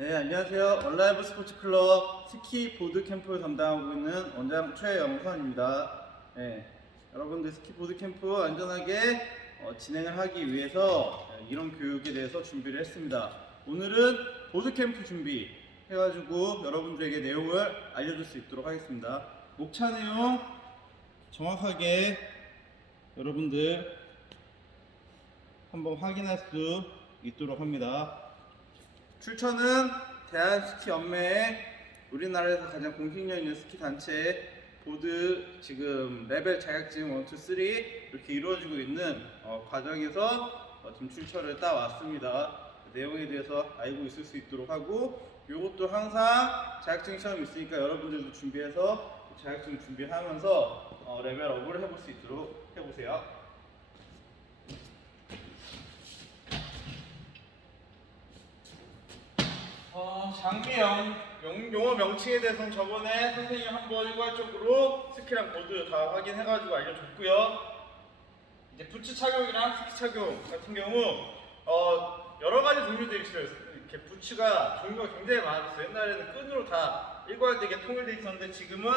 네, 안녕하세요. 얼라이브 스포츠클럽 스키 보드 캠프 담당하고 있는 원장 최영선입니다. 네, 여러분들 스키 보드 캠프 안전하게 진행을 하기 위해서 이런 교육에 대해서 준비를 했습니다. 오늘은 보드 캠프 준비 해가지고 여러분들에게 내용을 알려줄 수 있도록 하겠습니다. 목차 내용 정확하게 여러분들 한번 확인할 수 있도록 합니다. 출처는 대한스키연맹, 우리나라에서 가장 공식력 있는 스키 단체 보드 지금 레벨 자격증 1, 2, 3 이렇게 이루어지고 있는 과정에서 지금 출처를 따왔습니다. 내용에 대해서 알고 있을 수 있도록 하고, 이것도 항상 자격증 시험이 있으니까 여러분들도 준비해서 자격증 준비하면서 레벨업을 해볼 수 있도록 해보세요. 장비 용어 명칭에 대해서는 저번에 선생님이 한번 일괄적으로 스키랑 보드 다 확인해가지고 알려줬고요. 이제 부츠 착용이랑 스키 착용 같은 경우 여러 가지 종류들이 있어요. 이렇게 부츠가 종류가 굉장히 많았어요. 옛날에는 끈으로 다 일괄되게 통일되어 있었는데 지금은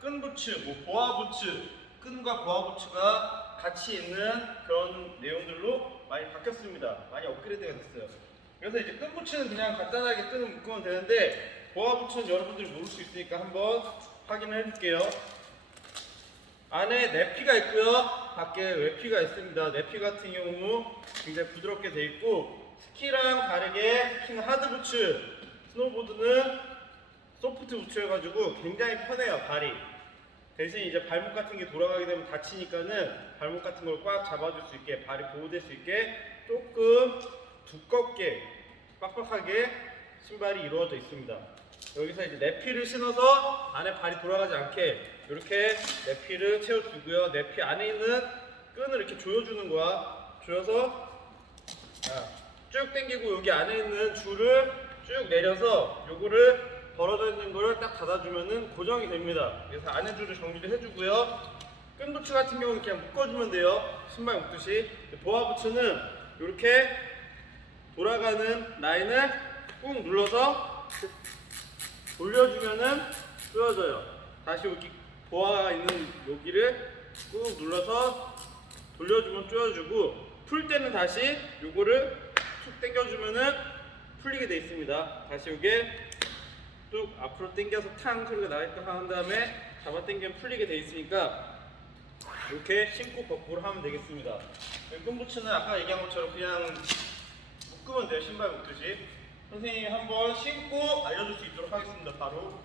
끈 부츠, 보아 부츠, 끈과 보아 부츠가 같이 있는 그런 내용들로 많이 바뀌었습니다. 많이 업그레이드가 됐어요. 그래서 이제 끈 부츠는 그냥 간단하게 끈을 묶으면 되는데, 보아 부츠는 여러분들이 모를 수 있으니까 한번 확인을 해줄게요. 안에 내피가 있고요, 밖에 외피가 있습니다. 내피 같은 경우 굉장히 부드럽게 돼 있고, 스키랑 다르게 스키는 하드 부츠, 스노보드는 소프트 부츠여가지고 굉장히 편해요, 발이. 대신 이제 발목 같은 게 돌아가게 되면 다치니까는 발목 같은 걸 꽉 잡아줄 수 있게, 발이 보호될 수 있게 조금 두껍게 빡빡하게 신발이 이루어져 있습니다. 여기서 이제 내피를 신어서 안에 발이 돌아가지 않게 이렇게 내피를 채워주고요. 내피 안에 있는 끈을 이렇게 조여주는 거야. 조여서 쭉 당기고 여기 안에 있는 줄을 쭉 내려서 요거를 벌어져 있는 거를 딱 닫아주면은 고정이 됩니다. 그래서 안에 줄을 정리를 해주고요. 끈 부츠 같은 경우는 그냥 묶어주면 돼요. 신발 묶듯이. 보아 부츠는 이렇게 돌아가는 라인을 꾹 눌러서 돌려주면은 조여져요. 다시 여기 보아가 있는 여기를 꾹 눌러서 돌려주면 조여주고, 풀 때는 다시 요거를 툭 당겨주면은 풀리게 돼 있습니다. 다시 요게 뚝 앞으로 당겨서 탕 소리가 나게끔 한 다음에 잡아 당기면 풀리게 돼 있으니까 이렇게 신고 거꾸로 하면 되겠습니다. 끈 부츠는 아까 얘기한 것처럼 그냥 묶으면 돼요. 신발 묶듯이. 선생님이 한번 신고 알려줄 수 있도록 하겠습니다. 바로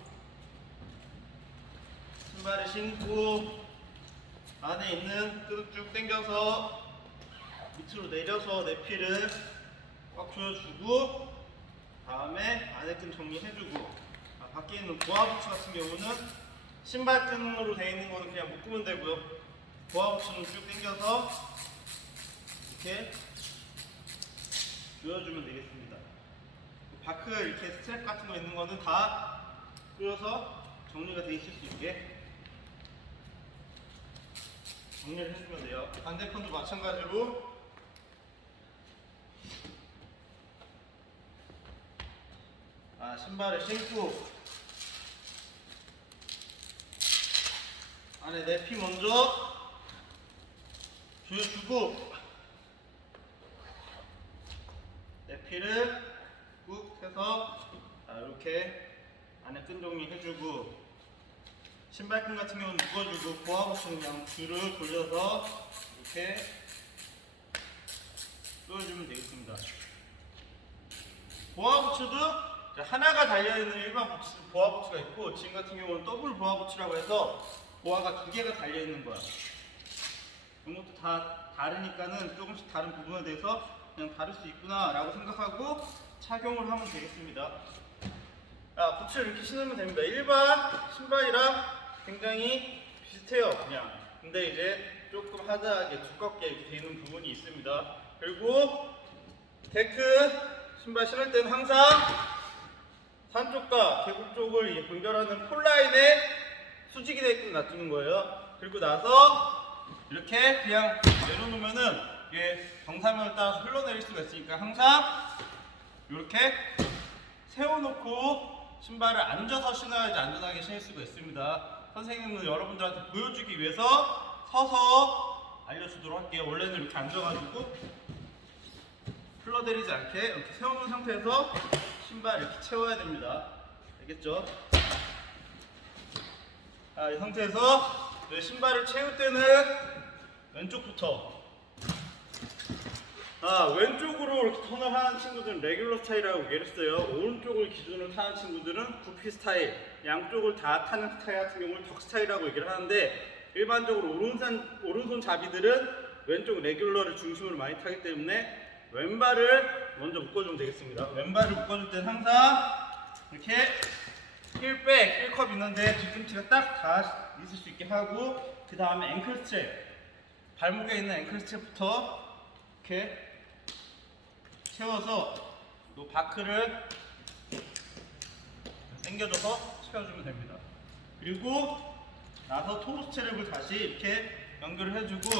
신발을 신고 안에 있는 끈을 쭉 당겨서 밑으로 내려서 내피를 꽉 조여주고, 다음에 안에 끈 정리해주고, 밖에 있는 보아 부츠 같은 경우는 신발 끈으로 되어 있는 거는 그냥 묶으면 되고요. 보아 부츠는 쭉 당겨서 이렇게 조여주면 되겠습니다. 바크 이렇게 스트랩 같은 거 있는 거는 다 조여서 정리가 돼 있을 수 있게 정리를 해주면 돼요. 반대편도 마찬가지로 신발을 신고 안에 내피 먼저 조여주고, 내피를 꾹 해서 이렇게 안에 끈 정리해주고, 신발끈 같은 경우는 묶어주고, 보아 부츠는 그냥 줄을 돌려서 이렇게 조여주면 되겠습니다. 보아 부츠도 하나가 달려있는 일반 부츠, 보아 부츠가 있고, 지금 같은 경우는 더블 보아 부츠라고 해서 보아가 2개가 달려있는 거야. 이것도 다 다르니까는 조금씩 다른 부분에 대해서 그냥 다를 수 있구나 라고 생각하고 착용을 하면 되겠습니다. 부츠를 이렇게 신으면 됩니다. 일반 신발이랑 굉장히 비슷해요, 그냥. 근데 이제 조금 하드하게 두껍게 이렇게 되어 있는 부분이 있습니다. 그리고 데크 신발 신을 때는 항상 산 쪽과 계곡 쪽을 연결하는 폴라인에 수직이 되게끔 놔두는 거예요. 그리고 나서 이렇게 그냥 내려놓으면은 이게 경사면을 따라서 흘러내릴 수가 있으니까 항상 이렇게 세워놓고 신발을 앉아서 신어야지 안전하게 신을 수가 있습니다. 선생님은 여러분들한테 보여주기 위해서 서서 알려주도록 할게요. 원래는 이렇게 앉아가지고 흘러내리지 않게 이렇게 세워놓은 상태에서 신발 이렇게 채워야 됩니다. 알겠죠? 자, 이 상태에서 신발을 채울 때는 왼쪽부터 왼쪽으로 이렇게 턴을 하는 친구들은 레귤러 스타일이라고 얘기를 했어요. 오른쪽을 기준으로 타는 친구들은 구피 스타일, 양쪽을 다 타는 스타일 같은 경우는 격 스타일이라고 얘기를 하는데 일반적으로 오른손 잡이들은 왼쪽 레귤러를 중심으로 많이 타기 때문에 왼발을 먼저 묶어주면 되겠습니다. 왼발을 묶어줄 때는 항상 이렇게 힐백, 힐컵 있는데 뒤꿈치가 딱 다 있을 수 있게 하고 그 다음에 앵클 스트랩, 발목에 있는 앵클 스트랩부터 이렇게 채워서 이 바크를 당겨줘서 채워주면 됩니다. 그리고 나서 토우 스트랩을 다시 이렇게 연결을 해주고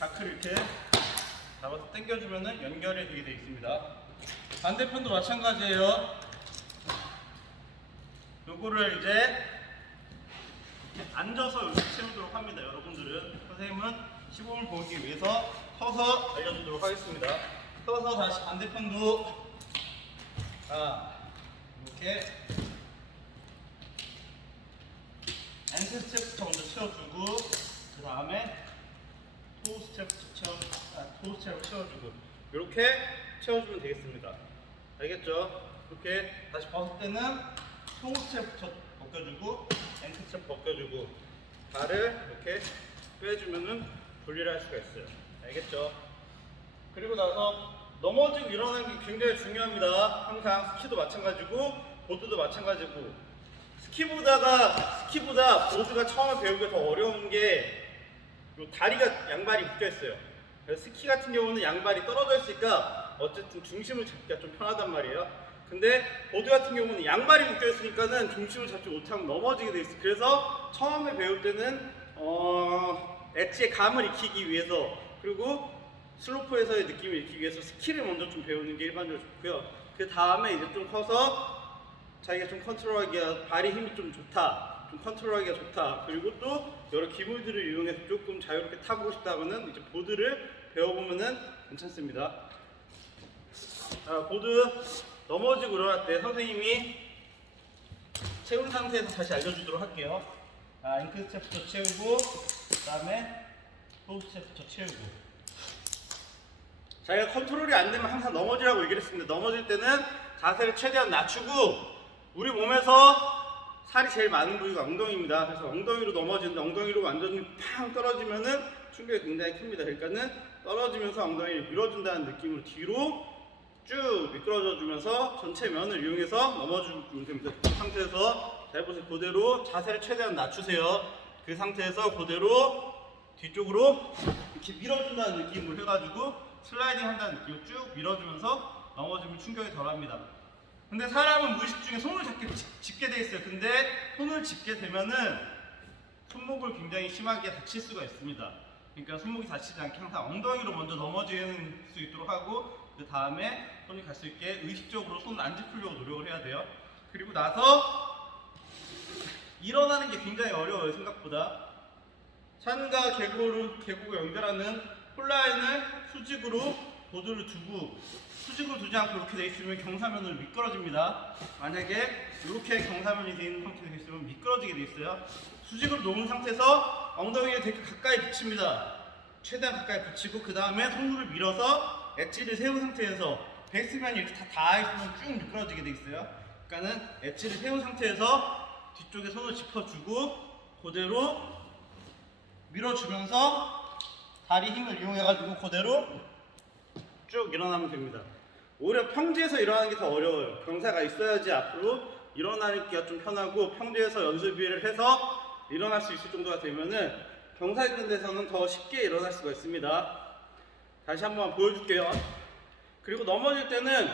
바크를 이렇게 잡아서 당겨주면 연결이 되게 되어 있습니다. 반대편도 마찬가지예요. 요거를 이제 이렇게 앉아서 이렇게 채우도록 합니다. 여러분들은 선생님은 시범을 보기 위해서 서서 알려주도록 하겠습니다. 서서 다시 반대편도 이렇게 앵클 스텝부터 먼저 채워주고 그 다음에 토우 스텝을 채워주고 이렇게 채워주면 되겠습니다. 알겠죠? 이렇게 다시 벗을 때는 토우 스텝부터 벗겨주고 앵클 스텝 벗겨주고 발을 이렇게 빼주면은 분리를 할 수가 있어요. 알겠죠? 그리고 나서 넘어지고 일어나는 게 굉장히 중요합니다. 항상 스키도 마찬가지고 보드도 마찬가지고 스키보다 보드가 처음에 배우기가 더 어려운 게 다리가 양발이 묶여 있어요. 그래서 스키 같은 경우는 양발이 떨어져 있으니까 어쨌든 중심을 잡기가 좀 편하단 말이에요. 근데 보드 같은 경우는 양발이 묶여 있으니까는 중심을 잡지 못하면 넘어지게 돼 있어요. 그래서 처음에 배울 때는 엣지의 감을 익히기 위해서 그리고 슬로프에서의 느낌을 익히기 위해서 스키를 먼저 좀 배우는 게 일반적으로 좋고요. 그 다음에 이제 좀 커서 자기가 좀 컨트롤하기가 발이 힘이 좀 좋다, 좀 컨트롤하기가 좋다. 그리고 또 여러 기물들을 이용해서 조금 자유롭게 타보고 싶다면은 이제 보드를 배워보면은 괜찮습니다. 보드 넘어지고 일어날 때 선생님이 채운 상태에서 다시 알려주도록 할게요. 앵클 스텝부터 채우고 그 다음에 토우 스텝부터 채우고. 자기가 컨트롤이 안 되면 항상 넘어지라고 얘기를 했습니다. 넘어질 때는 자세를 최대한 낮추고 우리 몸에서 살이 제일 많은 부위가 엉덩이입니다. 그래서 엉덩이로 넘어지는데 엉덩이로 완전히 팡 떨어지면은 충격이 굉장히 큽니다. 그러니까는 떨어지면서 엉덩이를 밀어준다는 느낌으로 뒤로 쭉 미끄러져 주면서 전체 면을 이용해서 넘어주면 됩니다. 그 상태에서 잘 보세요. 그대로 자세를 최대한 낮추세요. 그 상태에서 그대로 뒤쪽으로 이렇게 밀어준다는 느낌으로 해가지고 슬라이딩 한다는 느낌으로 쭉 밀어주면서 넘어지면 충격이 덜합니다. 근데 사람은 무의식 중에 손을 짚게 돼 있어요. 근데 손을 짚게 되면은 손목을 굉장히 심하게 다칠 수가 있습니다. 그러니까 손목이 다치지 않게 항상 엉덩이로 먼저 넘어질 수 있도록 하고 그 다음에 손이 갈 수 있게 의식적으로 손을 안 짚으려고 노력을 해야 돼요. 그리고 나서 일어나는 게 굉장히 어려워요. 생각보다. 산과 계곡을 연결하는 폴라인을 수직으로 보드를 두고 수직으로 두지 않고 이렇게 돼 있으면 경사면으로 미끄러집니다. 만약에 이렇게 경사면이 되어 있는 상태가 있으면 미끄러지게 돼 있어요. 수직으로 놓은 상태에서 엉덩이를 되게 가까이 붙입니다. 최대한 가까이 붙이고 그 다음에 손으로 밀어서 엣지를 세운 상태에서 베이스면이 이렇게 다 닿아 있으면 쭉 미끄러지게 돼 있어요. 그러니까는 엣지를 세운 상태에서 뒤쪽에 손을 짚어주고 그대로 밀어주면서 다리 힘을 이용해가지고 그대로 쭉 일어나면 됩니다. 오히려 평지에서 일어나는 게 더 어려워요. 경사가 있어야지 앞으로 일어나기가 좀 편하고 평지에서 연습을 해서 일어날 수 있을 정도가 되면은 경사 있는 데서는 더 쉽게 일어날 수가 있습니다. 다시 한번 보여줄게요. 그리고 넘어질 때는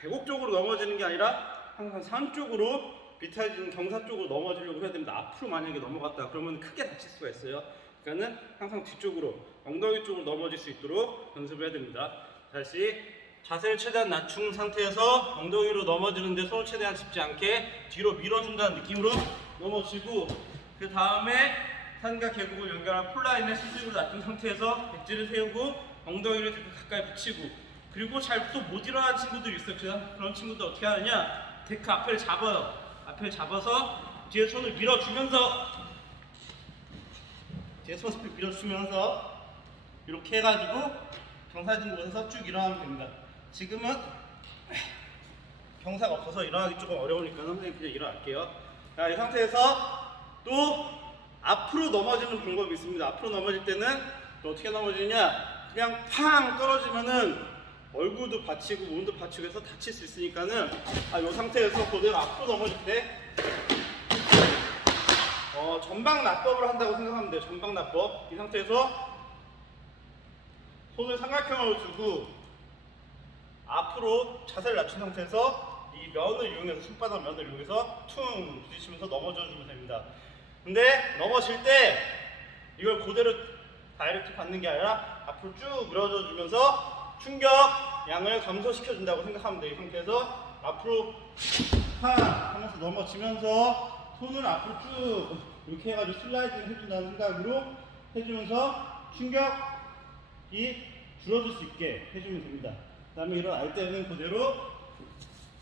계곡 쪽으로 넘어지는 게 아니라 항상 산 쪽으로 비탈진 경사 쪽으로 넘어지려고 해야 됩니다. 앞으로 만약에 넘어갔다 그러면 크게 다칠 수가 있어요. 그러니까는 항상 뒤쪽으로 엉덩이 쪽으로 넘어질 수 있도록 연습을 해야 됩니다. 다시 자세를 최대한 낮춘 상태에서 엉덩이로 넘어지는데 손을 최대한 짚지 않게 뒤로 밀어준다는 느낌으로 넘어지고, 그 다음에 산과 계곡을 연결한 폴라인을 수직으로 낮춘 상태에서 백지를 세우고 엉덩이를 데크 가까이 붙이고, 그리고 잘 또 못 일어나는 친구들이 있어요. 그런 친구들 어떻게 하느냐, 데크 앞을 잡아요. 앞을 잡아서 뒤에 손을 밀어주면서 이렇게 해가지고 경사진 곳에서 쭉 일어나면 됩니다. 지금은 경사가 없어서 일어나기 조금 어려우니까 선생님 그냥 일어날게요. 자, 이 상태에서 또 앞으로 넘어지는 방법이 있습니다. 앞으로 넘어질 때는 또 어떻게 넘어지냐, 그냥 팡 떨어지면은 얼굴도 받치고 몸도 받치고 해서 다칠 수 있으니까는 이 상태에서 그대로 앞으로 넘어질 때 전방 납법을 한다고 생각하면 돼요. 전방 납법. 이 상태에서 손을 삼각형으로 두고 앞으로 자세를 낮춘 상태에서 이 면을 이용해서, 손바닥 면을 이용해서 퉁 부딪히면서 넘어져 주면 됩니다. 근데 넘어질 때 이걸 그대로 다이렉트 받는 게 아니라 앞으로 쭉 밀어줘 주면서 충격 양을 감소시켜 준다고 생각하면 돼요. 이 상태에서 앞으로 팍 하면서 넘어지면서 손을 앞으로 쭉 이렇게 해가지고 슬라이딩 해준다는 생각으로 해주면서 충격이 줄어들 수 있게 해주면 됩니다. 그 다음에 일어날 때는 그대로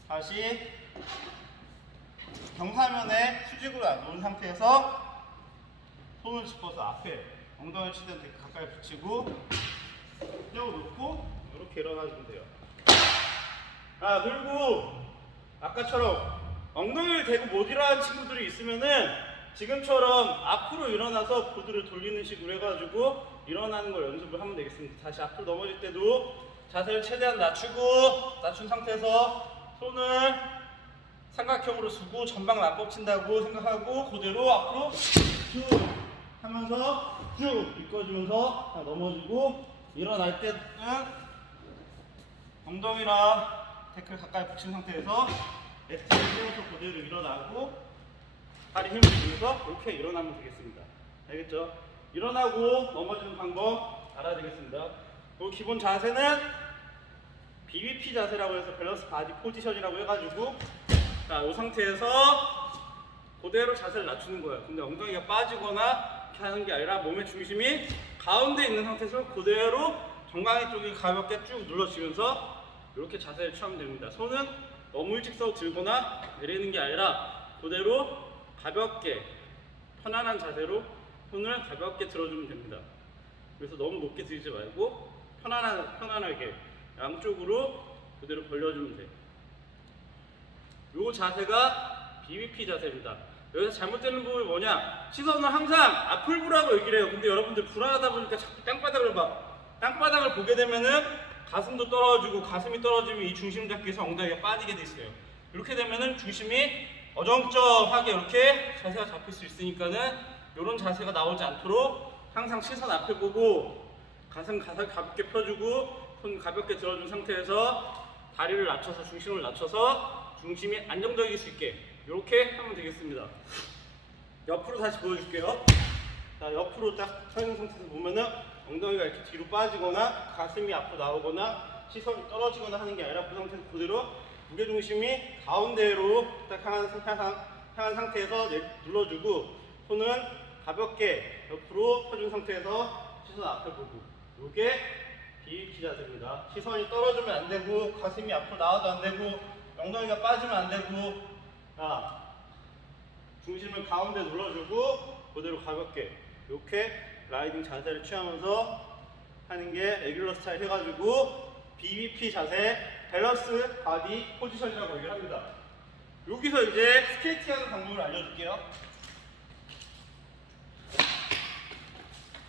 다시 경사면에 수직으로 놓은 상태에서 손을 짚어서 앞에 엉덩이 치던 데크 가까이 붙이고 떼어놓고 이렇게 일어나주면 돼요. 그리고 아까처럼 엉덩이를 대고 못 일어나는 친구들이 있으면은 지금처럼 앞으로 일어나서 보드를 돌리는 식으로 해가지고 일어나는 걸 연습을 하면 되겠습니다. 다시 앞으로 넘어질 때도 자세를 최대한 낮춘 상태에서 손을 삼각형으로 두고 전방 납법 친다고 생각하고 그대로 앞으로 쭉 하면서 쭉 이끌어주면서 넘어지고, 일어날 때는 엉덩이랑 데크를 가까이 붙인 상태에서 엑스를 세워서 그대로 일어나고 다리 힘을 주면서 이렇게 일어나면 되겠습니다. 알겠죠? 일어나고 넘어지는 방법 알아야 되겠습니다. 그리고 기본 자세는 BBP 자세라고 해서 밸런스 바디 포지션이라고 해가지고, 자, 이 상태에서 그대로 자세를 낮추는 거예요. 근데 엉덩이가 빠지거나 이렇게 하는 게 아니라 몸의 중심이 가운데 있는 상태에서 그대로 정강이 쪽이 가볍게 쭉 눌러지면서 이렇게 자세를 취하면 됩니다. 손은 너무 일직선으로 들거나 내리는 게 아니라 그대로 가볍게 편안한 자세로 손을 가볍게 들어주면 됩니다. 그래서 너무 높게 들지 말고 편안하게 양쪽으로 그대로 벌려주면 돼요. 요 자세가 BBP 자세입니다. 여기서 잘못되는 부분이 뭐냐, 시선을 항상 앞을 보라고 얘기를 해요. 근데 여러분들 불안하다 보니까 자꾸 땅바닥을 보게 되면은 가슴도 떨어지고, 가슴이 떨어지면 이 중심 잡기에서 엉덩이가 빠지게 돼 있어요. 이렇게 되면은 중심이 어정쩡하게 이렇게 자세가 잡힐 수 있으니까는 이런 자세가 나오지 않도록 항상 시선 앞에 보고 가슴 가볍게 펴주고 손 가볍게 들어준 상태에서 다리를 낮춰서 중심을 낮춰서 중심이 안정적일 수 있게 이렇게 하면 되겠습니다. 옆으로 다시 보여줄게요. 자, 옆으로 딱 서 있는 상태에서 보면은 엉덩이가 이렇게 뒤로 빠지거나 가슴이 앞으로 나오거나 시선이 떨어지거나 하는 게 아니라 그 상태에서 그대로 무게중심이 가운데로 딱 향한 상태에서 눌러주고 손은 가볍게 옆으로 펴준 상태에서 시선 앞에 보고, 이게 BBP 자세입니다. 시선이 떨어지면 안 되고 가슴이 앞으로 나와도 안 되고 엉덩이가 빠지면 안 되고, 중심을 가운데 눌러주고 그대로 가볍게 이렇게 라이딩 자세를 취하면서 하는 게 레귤러 스타일 해가지고 BBP 자세, 밸런스 바디 포지션이라고 얘기를 합니다. 여기서 이제 스케이팅 하는 방법을 알려줄게요.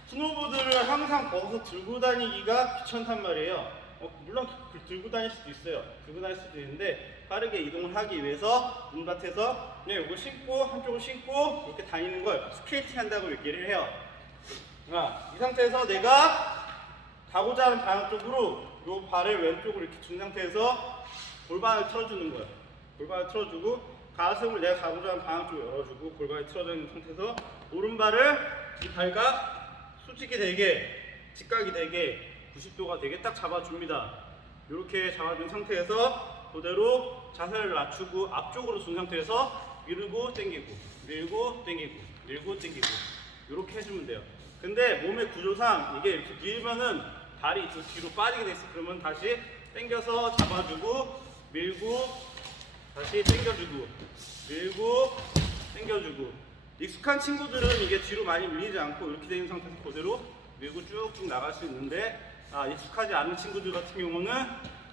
스노보드를 항상 벗어서 들고 다니기가 귀찮단 말이에요. 물론 들고 다닐 수도 있어요. 들고 다닐 수도 있는데 빠르게 이동을 하기 위해서 눈밭에서 그냥 이걸 신고 한쪽을 신고 이렇게 다니는 걸 스케이팅 한다고 얘기를 해요. 이 상태에서 내가 가고자 하는 방향 쪽으로 이 발을 왼쪽으로 이렇게 둔 상태에서 골반을 틀어주는 거예요. 골반을 틀어주고 가슴을 내가 가고자 하는 방향 쪽으로 열어주고 골반이 틀어져 있는 상태에서 오른발을 이 발과 수직이 되게, 직각이 되게, 90도가 되게 딱 잡아줍니다. 이렇게 잡아준 상태에서 그대로 자세를 낮추고 앞쪽으로 둔 상태에서 밀고 당기고 밀고 당기고 밀고 당기고 이렇게 해주면 돼요. 근데 몸의 구조상 이게 이렇게 밀면은 발이 뒤로 빠지게 돼 있어. 그러면 다시 당겨서 잡아주고 밀고 다시 당겨주고 밀고 당겨주고. 익숙한 친구들은 이게 뒤로 많이 밀리지 않고 이렇게 되는 상태에서 그대로 밀고 쭉쭉 나갈 수 있는데, 익숙하지 않은 친구들 같은 경우는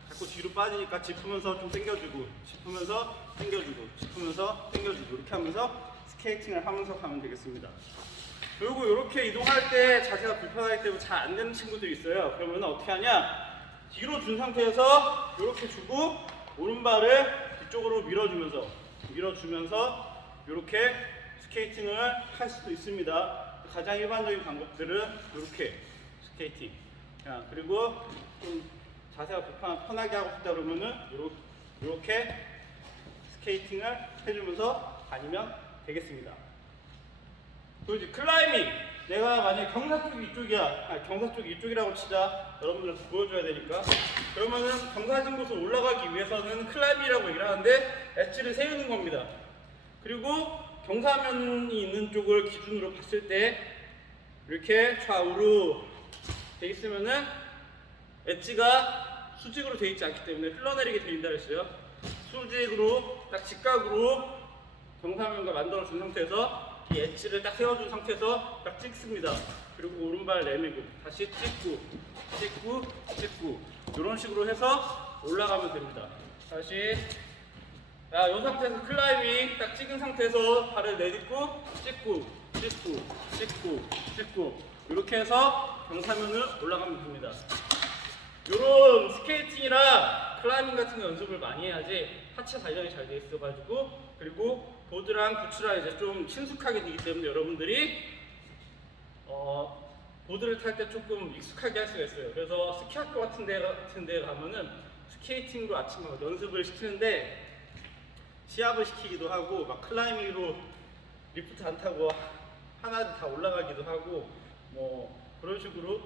자꾸 뒤로 빠지니까 짚으면서 좀 당겨주고 짚으면서 당겨주고 짚으면서 당겨주고 이렇게 하면서 스케이팅을 하면서 가면 되겠습니다. 그리고 이렇게 이동할 때 자세가 불편하기 때문에 잘 안 되는 친구들이 있어요. 그러면 어떻게 하냐, 뒤로 준 상태에서 이렇게 주고 오른발을 뒤쪽으로 밀어주면서 이렇게 스케이팅을 할 수도 있습니다. 가장 일반적인 방법들은 이렇게 스케이팅. 그리고 좀 자세가 편하게 하고 싶다 그러면은 이렇게 스케이팅을 해주면서 다니면 되겠습니다. 그리고 이제 클라이밍. 내가 만약에 경사 쪽이 이쪽이야. 경사 쪽이 이쪽이라고 치자. 여러분들한테 보여줘야 되니까. 그러면은 경사진 곳을 올라가기 위해서는 클라이밍이라고 얘기를 하는데 엣지를 세우는 겁니다. 그리고 경사면이 있는 쪽을 기준으로 봤을 때 이렇게 좌우로 돼 있으면은 엣지가 수직으로 돼 있지 않기 때문에 흘러내리게 된다 그랬어요. 수직으로 딱 직각으로 경사면과 만들어 준 상태에서 이 엣지를 딱 세워준 상태에서 딱 찍습니다. 그리고 오른발 내밀고 다시 찍고 이런 식으로 해서 올라가면 됩니다. 다시 이 상태에서 클라이밍 딱 찍은 상태에서 발을 내딛고 찍고 이렇게 해서 경사면을 올라가면 됩니다. 이런 스케이팅이랑 클라이밍 같은 거 연습을 많이 해야지 하체 단련이 잘 돼 있어가지고, 그리고 보드랑 부츠랑 이제 좀 친숙하게 되기 때문에 여러분들이 보드를 탈 때 조금 익숙하게 할 수가 있어요. 그래서 스키학교 같은 데 가면은 스케이팅으로 아침에 연습을 시키는데 시합을 시키기도 하고 막 클라이밍으로 리프트 안 타고 하나 다 올라가기도 하고 뭐 그런 식으로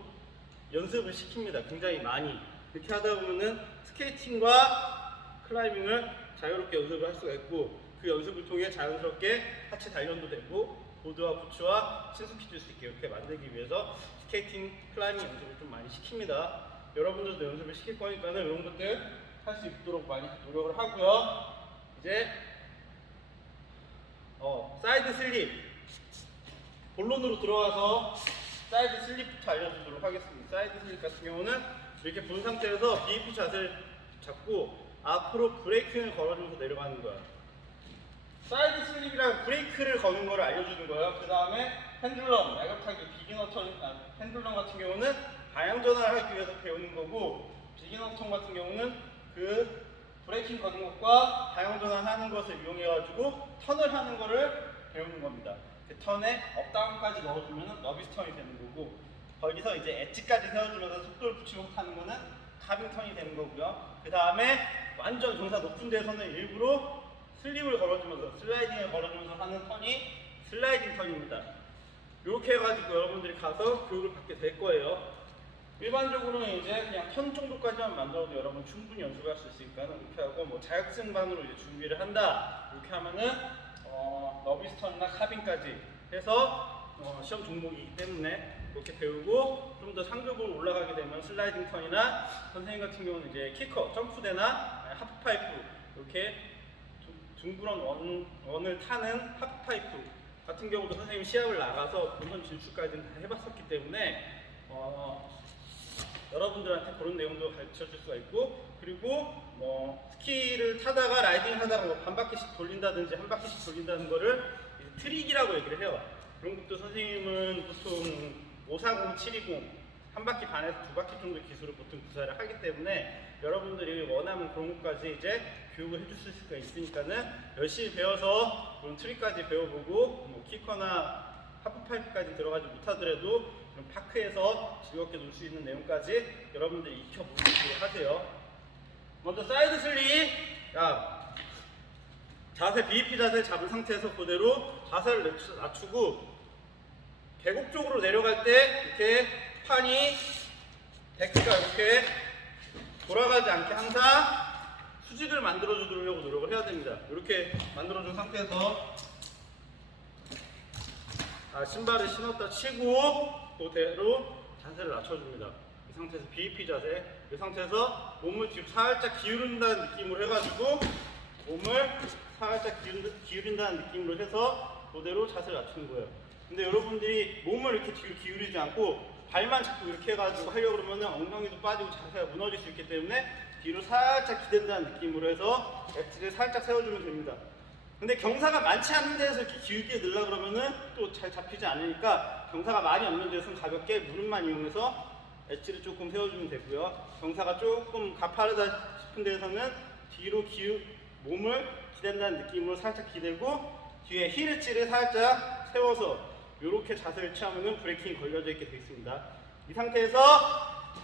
연습을 시킵니다. 굉장히 많이. 이렇게 하다 보면은 스케이팅과 클라이밍을 자유롭게 연습을 할 수가 있고, 그 연습을 통해 자연스럽게 하체 단련도 되고 보드와 부츠와 친숙해질 수 있게 이렇게 만들기 위해서 스케이팅, 클라이밍 연습을 좀 많이 시킵니다. 여러분들도 연습을 시킬 거니까는 이런 것들 할 수 있도록 많이 노력을 하고요. 이제 사이드 슬립, 본론으로 들어가서 사이드 슬립부터 알려주도록 하겠습니다. 사이드 슬립 같은 경우는 이렇게 본 상태에서 BEP 자세를 잡고 앞으로 브레이킹을 걸어주면서 내려가는 거야. 사이드 슬립이랑 브레이크를 거는 거를 알려주는 거예요. 그 다음에 펜듈럼, 야격하기, 비기너 턴, 펜듈럼 같은 경우는 방향 전환을 하기 위해서 배우는 거고, 비기너 턴 같은 경우는 그 브레이킹 거는 것과 방향 전환하는 것을 이용해가지고 턴을 하는 거를 배우는 겁니다. 그 턴에 업다운까지 넣어주면 너비스 턴이 되는 거고, 거기서 이제 엣지까지 세워주면서 속도를 붙이고 타는 거는 카빙 턴이 되는 거고요. 그 다음에 완전 경사 높은 데서는 일부러 슬립을 걸어주면서 슬라이딩을 걸어주면서 하는 턴이 슬라이딩 턴입니다. 이렇게 해가지고 여러분들이 가서 교육을 받게 될 거예요. 일반적으로는 이제 그냥 턴 정도까지만 만들어도 여러분 충분히 연습할 수 있으니까 이렇게 하고, 뭐 자격증반으로 이제 준비를 한다 이렇게 하면은 너비스 턴이나 카빙까지 해서 시험 종목이기 때문에 그렇게 배우고, 좀 더 상급으로 올라가게 되면 슬라이딩 턴이나 선생님 같은 경우는 이제 키커, 점프대나 하프파이프, 이렇게 둥그런 원을 타는 하프파이프 같은 경우도 선생님이 시합을 나가서 본선 진출까지는 다 해봤었기 때문에 여러분들한테 그런 내용도 가르쳐줄 수가 있고, 그리고 뭐 스키를 타다가 라이딩 하다가 뭐 반 바퀴씩 돌린다든지 한 바퀴씩 돌린다는 거를 트릭이라고 얘기를 해요. 그런 것도 선생님은 보통 540, 720 한 바퀴 반에서 두 바퀴 정도 기술을 보통 구사를 하기 때문에 여러분들이 원하면 그런 것까지 이제 교육을 해줄 수가 있으니까는 열심히 배워서 그런 트릭까지 배워보고, 뭐 키커나 하프파이프까지 들어가지 못하더라도 그런 파크에서 즐겁게 놀 수 있는 내용까지 여러분들이 익혀보도록 하세요. 먼저 사이드 슬립. 자세, BEP 자세를 잡은 상태에서 그대로 자세를 낮추고 계곡 쪽으로 내려갈 때 이렇게 판이 데크가 이렇게 돌아가지 않게 항상 수직을 만들어주려고 노력을 해야 됩니다. 이렇게 만들어준 상태에서 신발을 신었다 치고 그대로 자세를 낮춰줍니다. 이 상태에서 BEP 자세. 이 상태에서 몸을 뒤로 살짝 기울인다는 느낌으로 해가지고 몸을 살짝 기울인다는 느낌으로 해서 그대로 자세를 낮추는 거예요. 근데 여러분들이 몸을 이렇게 뒤로 기울이지 않고 발만 자꾸 이렇게 해가지고 하려고 그러면 엉덩이도 빠지고 자세가 무너질 수 있기 때문에 뒤로 살짝 기댄다는 느낌으로 해서 엣지를 살짝 세워주면 됩니다. 근데 경사가 많지 않은 데서 이렇게 길게 넣으려고 그러면은 또 잘 잡히지 않으니까 경사가 많이 없는 데서는 가볍게 무릎만 이용해서 엣지를 조금 세워주면 되고요. 경사가 조금 가파르다 싶은 데서는 뒤로 몸을 기댄다는 느낌으로 살짝 기대고 뒤에 힐 엣지를 살짝 세워서 이렇게 자세를 취하면 브레이킹이 걸려져 있게 되어 있습니다. 이 상태에서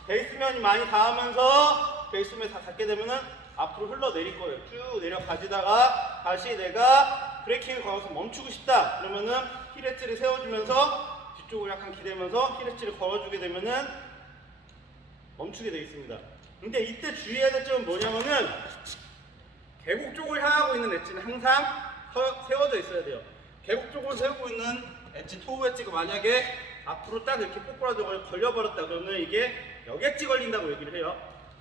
베이스면이 많이 닿으면서 베이스면이 다 닿게 되면은 앞으로 흘러내릴 거예요. 쭉 내려가지다가 다시 내가 브레이킹을 걸어서 멈추고 싶다 그러면은 힐 엣지를 세워주면서 뒤쪽을 약간 기대면서 힐 엣지를 걸어주게 되면은 멈추게 되어 있습니다. 근데 이때 주의해야 될 점은 뭐냐면은 계곡 쪽을 향하고 있는 엣지는 항상 세워져 있어야 돼요. 계곡 쪽을 세우고 있는 엣지, 토우 엣지가 만약에 앞으로 딱 이렇게 꼬꾸라져 걸려버렸다 그러면 이게 역엣지 걸린다고 얘기를 해요.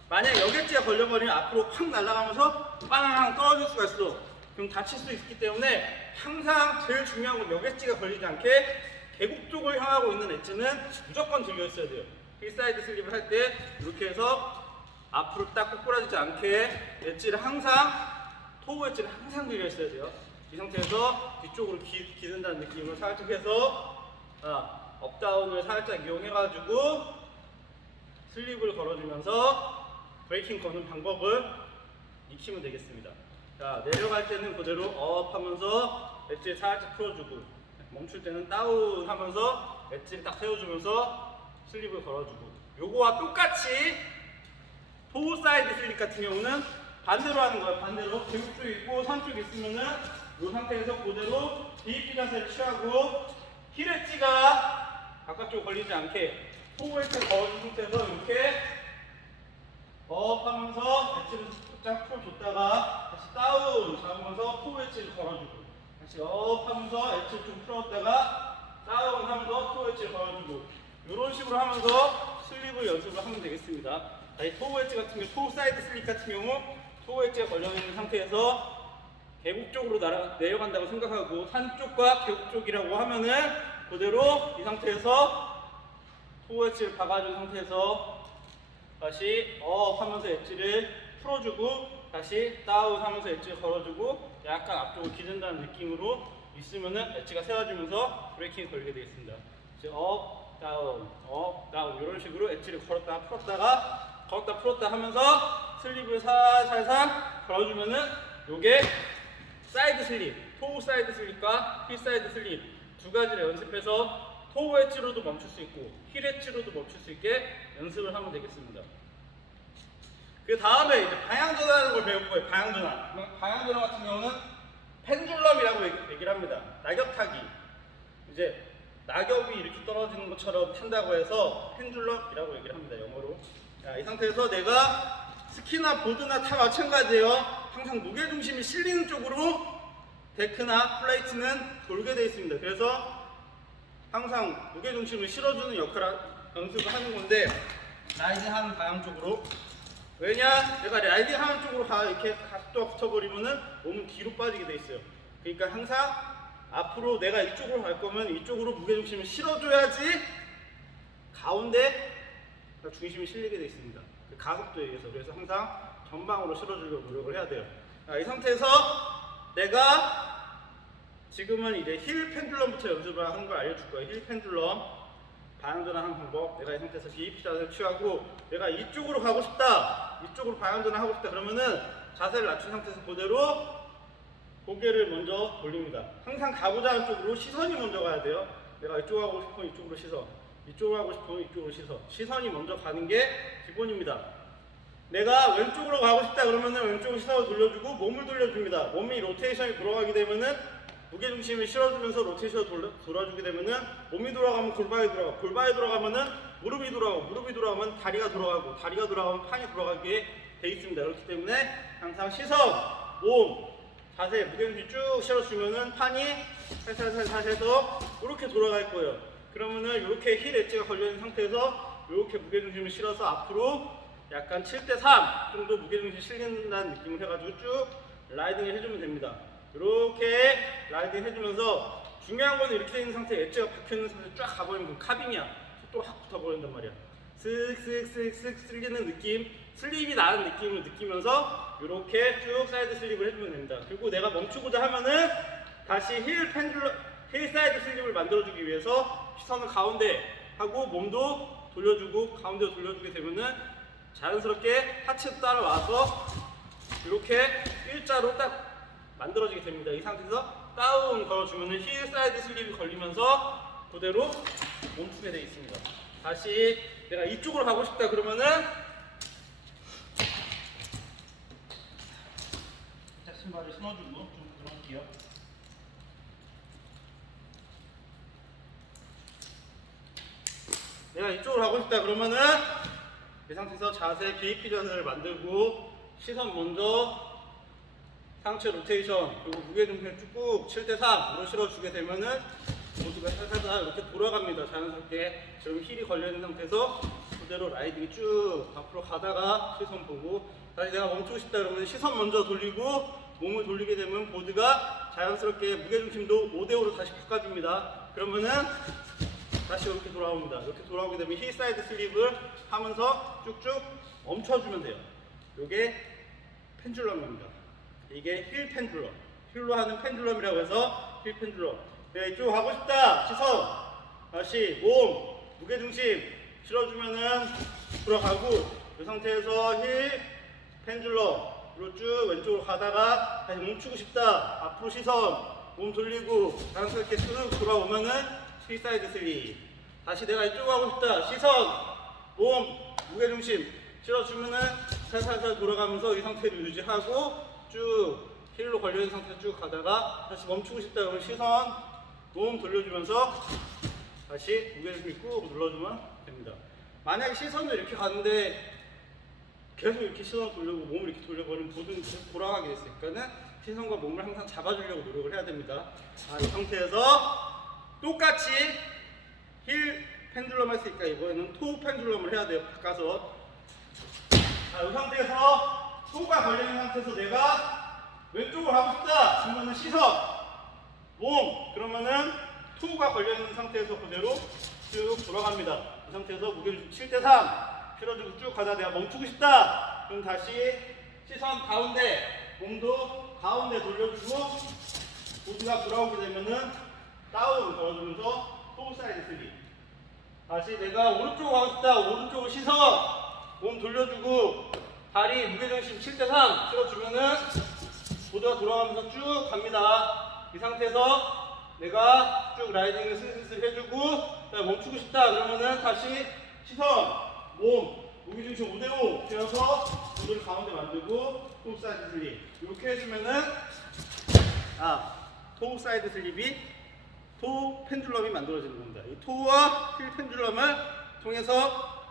만약 역엣지가 걸려버리면 앞으로 확 날아가면서 빵 떨어질 수가 있어. 그럼 다칠 수 있기 때문에 항상 제일 중요한 건 역엣지가 걸리지 않게 계곡 쪽을 향하고 있는 엣지는 무조건 들려 있어야 돼요. 힐사이드 슬립을 할 때 이렇게 해서 앞으로 딱 꼬꾸라지지 않게 엣지를 항상 토우 엣지를 항상 들려 있어야 돼요. 이 상태에서 뒤쪽으로 기든다는 느낌으로 살짝 해서 업다운을 살짝 이용해가지고 슬립을 걸어주면서 브레이킹 거는 방법을 익히면 되겠습니다. 자, 내려갈 때는 그대로 업 하면서 엣지를 살짝 풀어주고 멈출 때는 다운 하면서 엣지를 딱 세워주면서 슬립을 걸어주고 요거와 똑같이 토우 사이드 슬립 같은 경우는 반대로 하는 거예요. 반대로 계곡 쪽에 있고 산 쪽에 있으면은 이 상태에서 그대로 BEP 자세를 취하고 힐 엣지가 바깥쪽으로 걸리지 않게 토우 엣지를 걸어준 상태에서 이렇게 업 하면서 엣지를 쫙 풀어줬다가 다시 다운 잡으면서 토우 엣지를 걸어주고 다시 업 하면서 엣지를 좀 풀어줬다가 다운 하면서 토우 엣지를 걸어주고 이런 식으로 하면서 슬립을 연습을 하면 되겠습니다. 이 토우 엣지 같은 경우, 토우 사이드 슬립 같은 경우 토우 엣지가 걸려있는 상태에서 계곡 쪽으로 내려간다고 생각하고 산 쪽과 계곡 쪽이라고 하면은 그대로 이 상태에서 토우 엣지를 박아준 상태에서 다시 업 하면서 엣지를 풀어주고 다시 다운 하면서 엣지를 걸어주고 약간 앞쪽으로 기댄다는 느낌으로 있으면은 엣지가 세워지면서 브레이킹이 걸리게 되겠습니다. 이제 업 다운 이런 식으로 엣지를 걸었다가 풀었다가 걸었다 풀었다 하면서 슬립을 살살 걸어주면은 요게 사이드 슬립, 토우 사이드 슬립과 힐 사이드 슬립 두 가지를 연습해서 토우 엣지로도 멈출 수 있고 힐 엣지로도 멈출 수 있게 연습을 하면 되겠습니다. 그 다음에 이제 방향 전환하는 걸 배울 거예요. 방향 전환. 방향 전환 같은 경우는 펜듈럼이라고 얘기를 합니다. 낙엽 타기. 이제 낙엽이 이렇게 떨어지는 것처럼 탄다고 해서 펜듈럼이라고 얘기를 합니다. 영어로. 자, 이 상태에서 내가 스키나 보드나 다 마찬가지예요. 항상 무게중심이 실리는 쪽으로 데크나 플레이트는 돌게 되어 있습니다. 그래서 항상 무게중심을 실어주는 역할을 연습을 하는 건데 라이딩하는 방향 쪽으로 왜냐? 내가 라이딩하는 쪽으로 이렇게 각도가 붙어버리면은 몸은 뒤로 빠지게 돼 있어요. 그러니까 항상 앞으로 내가 이쪽으로 갈 거면 이쪽으로 무게중심을 실어줘야지 가운데 중심이 실리게 돼 있습니다. 그 가속도에 의해서. 그래서 항상 전방으로 실어주려고 노력을 해야 돼요. 자, 이 상태에서 내가 지금은 이제 힐 펜듈럼부터 연습을 하는 걸 알려줄 거예요. 힐 펜듈럼 방향 전환하는 방법. 내가 이 상태에서 BEP 자세를 취하고 내가 이쪽으로 가고 싶다, 이쪽으로 방향 전환하고 싶다 그러면은 자세를 낮춘 상태에서 그대로 고개를 먼저 돌립니다. 항상 가고자 하는 쪽으로 시선이 먼저 가야 돼요. 내가 이쪽으로 가고 싶으면 이쪽으로 시선, 이쪽으로 가고 싶으면 이쪽으로 시선. 시선이 먼저 가는 게 기본입니다. 내가 왼쪽으로 가고 싶다 그러면은 왼쪽으로 시선을 돌려주고 몸을 돌려줍니다. 몸이 로테이션이 돌아가게 되면은 무게중심을 실어주면서 로테이션을 돌아주게 되면은 몸이 돌아가면 골반이 돌아가고, 골반이 돌아가면은 무릎이 돌아가고, 무릎이 돌아가면 다리가 돌아가고, 다리가 돌아가면 판이 돌아가게 돼 있습니다. 그렇기 때문에 항상 시선, 몸, 자세, 무게중심 쭉 실어주면은 판이 살살살살 해서 이렇게 돌아갈 거예요. 그러면은 이렇게 힐 엣지가 걸려있는 상태에서 이렇게 무게중심을 실어서 앞으로 약간 7대3 정도 무게중심 실린다는 느낌을 해가지고 쭉 라이딩을 해주면 됩니다. 이렇게 라이딩 해주면서 중요한 거는 이렇게 되어 있는 상태에 엣지가 박혀있는 상태에 쫙 가버리면 그 카빙이야. 속도가 확 붙어버린단 말이야. 슥슥슥슥 쓸리는 느낌, 슬립이 나는 느낌을 느끼면서 이렇게 쭉 사이드 슬립을 해주면 됩니다. 그리고 내가 멈추고자 하면은 다시 힐 사이드 슬립을 만들어주기 위해서 시선을 가운데 하고 몸도 돌려주고 가운데로 돌려주게 되면은 자연스럽게 하체도 따라와서 이렇게 일자로 딱 만들어지게 됩니다. 이 상태에서 다운 걸어주면은 힐 사이드 슬립이 걸리면서 그대로 멈추게 되어 있습니다. 다시 내가 이쪽으로 가고 싶다 그러면은 신발을 신어주고 좀 부드러울게요. 내가 이쪽으로 가고 싶다 그러면은 이 상태에서 자세 BAP 자세를 만들고 시선 먼저 상체 로테이션 그리고 무게중심을 쭉 7대3으로 실어주게 되면은 모두가 살살 이렇게 돌아갑니다. 자연스럽게 지금 힐이 걸려있는 상태에서 그대로 라이딩이 쭉 앞으로 가다가 시선 보고 다시 내가 멈추고 싶다 그러면 시선 먼저 돌리고 몸을 돌리게 되면 보드가 자연스럽게 무게중심도 5대5로 다시 바꿔줍니다. 그러면은 다시 이렇게 돌아옵니다. 이렇게 돌아오게 되면 힐 사이드 슬립을 하면서 쭉쭉 멈춰주면 돼요. 이게 펜듈럼입니다. 이게 힐 펜듈럼, 힐로 하는 펜듈럼이라고 해서 힐 펜듈럼. 내가 이쪽으로 가고 싶다. 시선 다시 몸 무게중심 실어주면은 돌아가고 이 상태에서 힐 펜듈럼으로 쭉 왼쪽으로 가다가 다시 멈추고 싶다. 앞으로 시선 몸 돌리고 자연스럽게 쭉 돌아오면은 힐 사이드 슬립. 다시 내가 이쪽으로 가고 싶다. 시선 몸 무게중심 실어주면은 살살살 돌아가면서 이 상태를 유지하고 쭉 힐로 걸려있는 상태 쭉 가다가 다시 멈추고 싶다 그러면 시선 몸 돌려주면서 다시 무게중심 꾹 눌러주면 됩니다. 만약에 시선을 이렇게 가는데 계속 이렇게 시선을 돌리고 몸을 이렇게 돌려버리면 보드는 계속 돌아가게 됐으니까는 시선과 몸을 항상 잡아주려고 노력을 해야 됩니다. 이 상태에서 똑같이 힐 펜듈럼 했으니까 이번에는 토우 펜듈럼을 해야 돼요. 바꿔서 이 상태에서 토우가 걸려있는 상태에서 내가 왼쪽으로 가고 싶다 그러면은 시선 몸 그러면은 토우가 걸려있는 상태에서 그대로 쭉 돌아갑니다. 이 상태에서 무게중심 7대3 실어주고 쭉 가다 내가 멈추고 싶다 그럼 다시 시선 가운데 몸도 가운데 돌려주고 보드가 돌아오게 되면은 다운 걸어주면서 토우 사이드 슬립. 다시 내가 오른쪽으로 가고 싶다 오른쪽으로 시선 몸 돌려주고 다리 무게중심 7대3 실어주면은 보드가 돌아가면서 쭉 갑니다. 이 상태에서 내가 쭉 라이딩을 슬슬 해주고 멈추고 싶다 그러면은 다시 시선 몸 무게중심 5대5 되어서 보드를 가운데 만들고 토우 사이드 슬립 이렇게 해주면은 토우 사이드 슬립이 토우 펜듈럼이 만들어지는 겁니다. 이 토우와 힐 펜듈럼을 통해서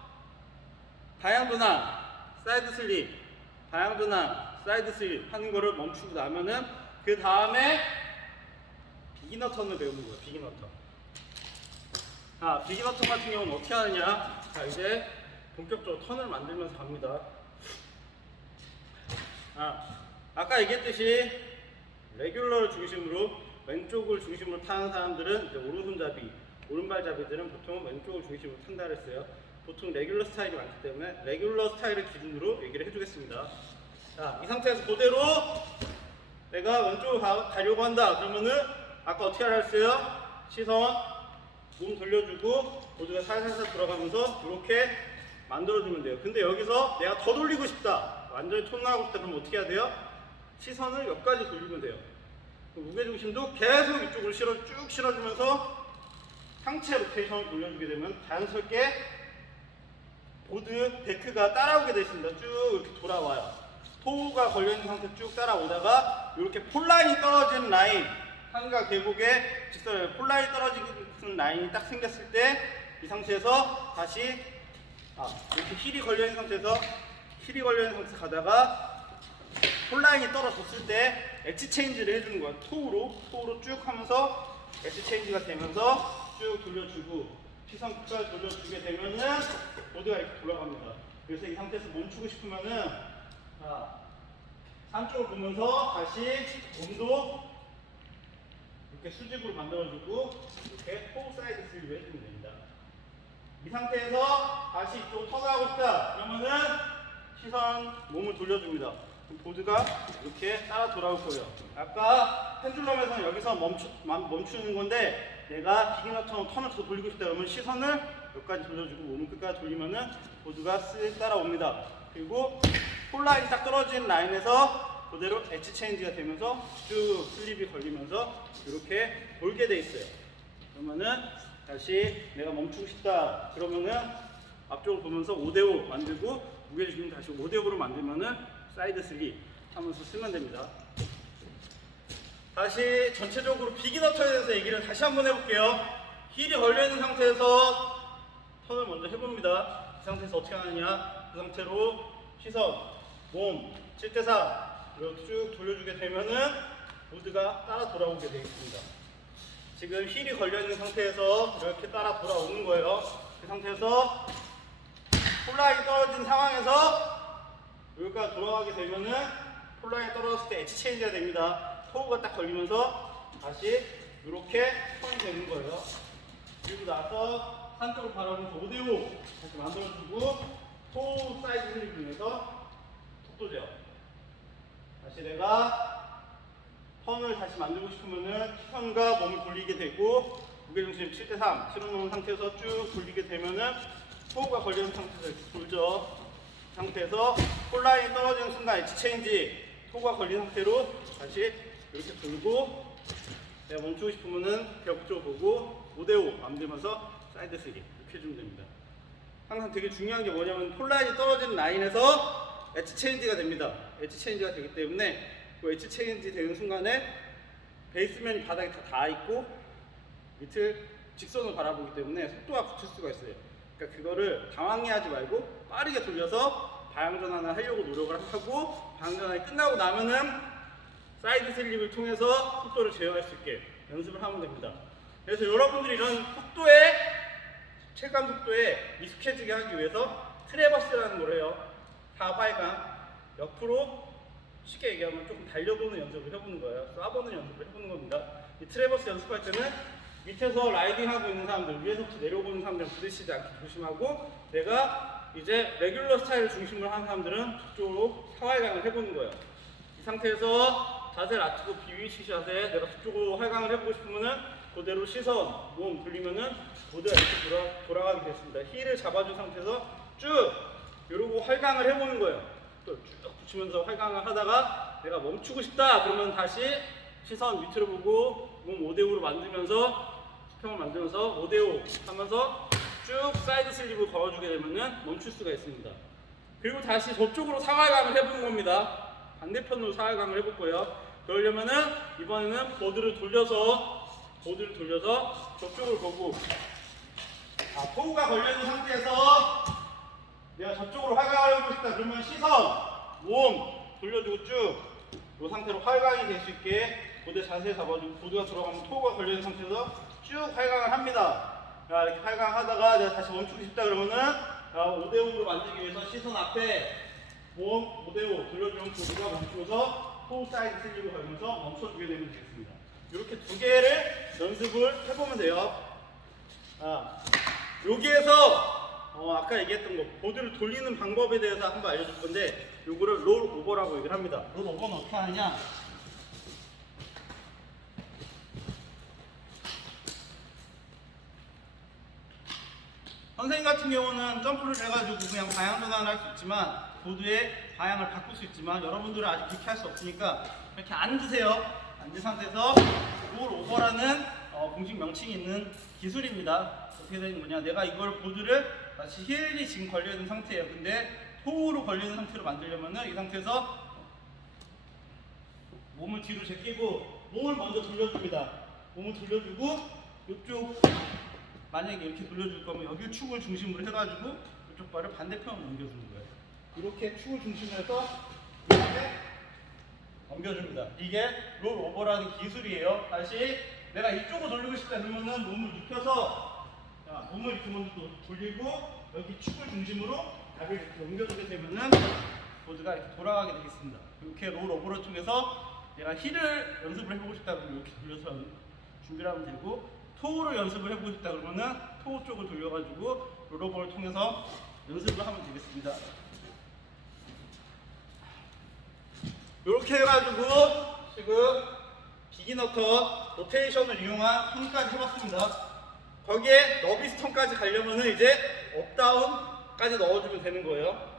다양도난 사이드 슬립, 다양도난 사이드 슬립 하는 거를 멈추고 나면은 그 다음에 비기너 턴을 배우는 거예요. 비기너 턴. 비기너 턴 같은 경우는 어떻게 하느냐? 자, 이제 본격적으로 턴을 만들면서 갑니다. 아까 얘기했듯이 레귤러를 중심으로 왼쪽을 중심으로 타는 사람들은 이제 오른손잡이, 오른발잡이들은 보통 왼쪽을 중심으로 탄다 그랬어요. 보통 레귤러 스타일이 많기 때문에 레귤러 스타일을 기준으로 얘기를 해주겠습니다. 자, 이 상태에서 그대로 내가 왼쪽으로 가려고 한다 그러면은 아까 어떻게 하라 했어요? 시선 몸 돌려주고 보드가 살살살 돌아가면서 이렇게 만들어주면 돼요. 근데 여기서 내가 더 돌리고 싶다 완전히 톤 나가고 싶다 그러면 어떻게 해야 돼요? 시선을 여기까지 돌리면 돼요. 무게중심도 계속 이쪽으로 쭉 실어주면서 상체 로테이션을 돌려주게 되면 자연스럽게 보드 데크가 따라오게 되어 있습니다. 쭉 이렇게 돌아와요. 토우가 걸려있는 상태 쭉 따라오다가 이렇게 폴라인이 떨어지는 라인 상과 계곡에 직선 폴라인 떨어지는 라인이 딱 생겼을 때 이 상태에서 다시 이렇게 힐이 걸려있는 상태에서 상태에서 가다가 폴라인이 떨어졌을 때 엣지 체인지를 해주는 거야. 토우로 쭉 하면서 엣지 체인지가 되면서 쭉 돌려주고 시선 끝까지 돌려주게 되면은 보드가 이렇게 돌아갑니다. 그래서 이 상태에서 멈추고 싶으면은 한쪽을 보면서 다시 몸도 이렇게 수직으로 만들어주고 이렇게 포 사이드 슬립을 해주면 됩니다. 이 상태에서 다시 이쪽으로 턴하고 싶다 그러면은 시선 몸을 돌려줍니다. 보드가 이렇게 따라 돌아올 거예요. 아까 펜듈럼에서는 여기서 멈추는 건데 내가 비기너 턴을 더 돌리고 싶다 그러면 시선을 여기까지 돌려주고 몸을 끝까지 돌리면은 보드가 쓱 따라옵니다. 그리고 폴라인이 딱 떨어진 라인에서 그대로 엣지 체인지가 되면서 쭉 슬립이 걸리면서 이렇게 돌게 돼 있어요. 그러면은 다시 내가 멈추고 싶다 그러면은 앞쪽을 보면서 5대5 만들고 무게중심 다시 5대5로 만들면은 사이드 슬립 하면서 쓰면 됩니다. 다시 전체적으로 비기너 턴에 대해서 얘기를 다시 한번 해볼게요. 힐이 걸려있는 상태에서 턴을 먼저 해봅니다. 이 상태에서 어떻게 하느냐, 그 상태로 시선, 몸 7대4 이렇게 쭉 돌려주게 되면은 보드가 따라 돌아오게 되어 있습니다. 지금 힐이 걸려있는 상태에서 이렇게 따라 돌아오는 거예요. 그 상태에서 폴라인이 떨어진 상황에서 여기까지 돌아가게 되면은 폴라인이 떨어졌을 때 엣지 체인지가 됩니다. 토우가 딱 걸리면서 다시 이렇게 턴이 되는 거예요. 그리고 나서 한쪽을 바라보면서 5대5 다시 만들어주고 토우 사이드 슬립을 위해서 속도제어. 다시 내가 턴을 다시 만들고 싶으면은 시선과 몸을 돌리게 되고 무게중심 7대3 실어놓은 상태에서 쭉 돌리게 되면은 토우가 걸리는 상태에서 이렇게 돌죠. 상태에서 폴라인이 떨어지는 순간 엣지 체인지 토우가 걸린 상태로 다시 이렇게 돌고 내가 멈추고 싶으면은 벽 쪽 보고 5대5 만들면서 사이드 슬립 이렇게 해주면 됩니다. 항상 되게 중요한 게 뭐냐면 폴라인이 떨어지는 라인에서 엣지 체인지가 됩니다. 엣지 체인지가 되기 때문에 그 엣지 체인지 되는 순간에 베이스면이 바닥에 다 닿아 있고 밑을 직선으로 바라보기 때문에 속도가 붙을 수가 있어요. 그러니까 그거를 당황해하지 말고 빠르게 돌려서 방향전환을 하려고 노력을 하고 방향전환이 끝나고 나면은 사이드 슬립을 통해서 속도를 제어할 수 있게 연습을 하면 됩니다. 그래서 여러분들이 이런 속도에 체감 속도에 익숙해지게 하기 위해서 트래버스라는 걸 해요. 4발강 옆으로 쉽게 얘기하면 조금 달려보는 연습을 해보는 거예요. 쏴보는 연습을 해보는 겁니다. 이 트래버스 연습할 때는 밑에서 라이딩하고 있는 사람들, 위에서부터 내려오는 사람들 부딪히지 않게 조심하고 내가 이제 레귤러 스타일을 중심으로 하는 사람들은 저쪽으로 하활강을 해보는 거예요. 이 상태에서 자세를 낮추고 비위치 샷에 내가 저쪽으로 활강을 해보고 싶으면은 그대로 시선, 몸 돌리면은 보드가 이렇게 돌아가게 됐습니다. 힐을 잡아준 상태에서 쭉 이러고 활강을 해보는 거예요. 또 쭉 붙이면서 활강을 하다가 내가 멈추고 싶다 그러면 다시 시선 밑으로 보고 몸 5대5로 만들면서 수평을 만들면서 5대5 하면서 쭉 사이드 슬립을 걸어주게 되면은 멈출 수가 있습니다. 그리고 다시 저쪽으로 사활강을 해보는 겁니다. 반대편으로 사활강을 해볼 거예요. 그러려면은 이번에는 보드를 돌려서 저쪽을 보고 토우가 걸려있는 상태에서 내가 저쪽으로 활강을 해보고 싶다 그러면 시선, 몸 돌려주고 쭉 이 상태로 활강이 될 수 있게 보드 자세히 잡아주고 보드가 돌아가면 토우가 걸려있는 상태에서 쭉 활강을 합니다. 이렇게 활강하다가 내가 다시 멈추고 싶다 그러면은 5대5로 만들기 위해서 시선 앞에 몸 5대5 돌려주면 보드가 멈추어서 토우 사이드 슬립을 걸면서 멈춰주게 되면 되겠습니다. 이렇게 두 개를 연습을 해보면 돼요. 여기에서 아까 얘기했던 거 보드를 돌리는 방법에 대해서 한번 알려줄 건데 요거를 롤 오버라고 얘기를 합니다. 롤 오버는 어떻게 하느냐, 선생님 같은 경우는 점프를 해가지고 그냥 방향 전환을 할 수 있지만 보드의 방향을 바꿀 수 있지만 여러분들은 아직 그렇게 할 수 없으니까 이렇게 앉으세요. 앉은 상태에서 롤 오버라는 공식 명칭이 있는 기술입니다. 어떻게 되는 거냐, 내가 이걸 보드를 다시 힐이 지금 걸려있는 상태예요. 근데 토우로 걸리는 상태로 만들려면은 이 상태에서 몸을 몸을 뒤로 제끼고 몸을 먼저 돌려줍니다. 몸을 돌려주고 이쪽 만약에 이렇게 돌려줄 거면 여기 축을 중심으로 해가지고 이쪽 발을 반대편으로 옮겨주는 거예요. 이렇게 축을 중심으로 해서 이렇게 옮겨줍니다. 이게 롤 오버라는 기술이에요. 다시 내가 이쪽으로 돌리고 싶다 그러면은 몸을 눕혀서 자, 몸을 이렇게 먼저 돌리고 여기 축을 중심으로 발을 이렇게 옮겨주게 되면은 보드가 이렇게 돌아가게 되겠습니다. 이렇게 롤 오버를 통해서 내가 힐을 연습을 해보고 싶다 그러면 이렇게 돌려서 준비를 하면 되고, 토우를 연습을 해보고 싶다 그러면은 토우 쪽을 돌려가지고 롤 오버를 통해서 연습을 하면 되겠습니다. 이렇게 해가지고 지금 비기너 컷 로테이션을 이용한 턴까지 해봤습니다. 거기에 너비스턴까지 가려면은 이제 업다운까지 넣어주면 되는 거예요.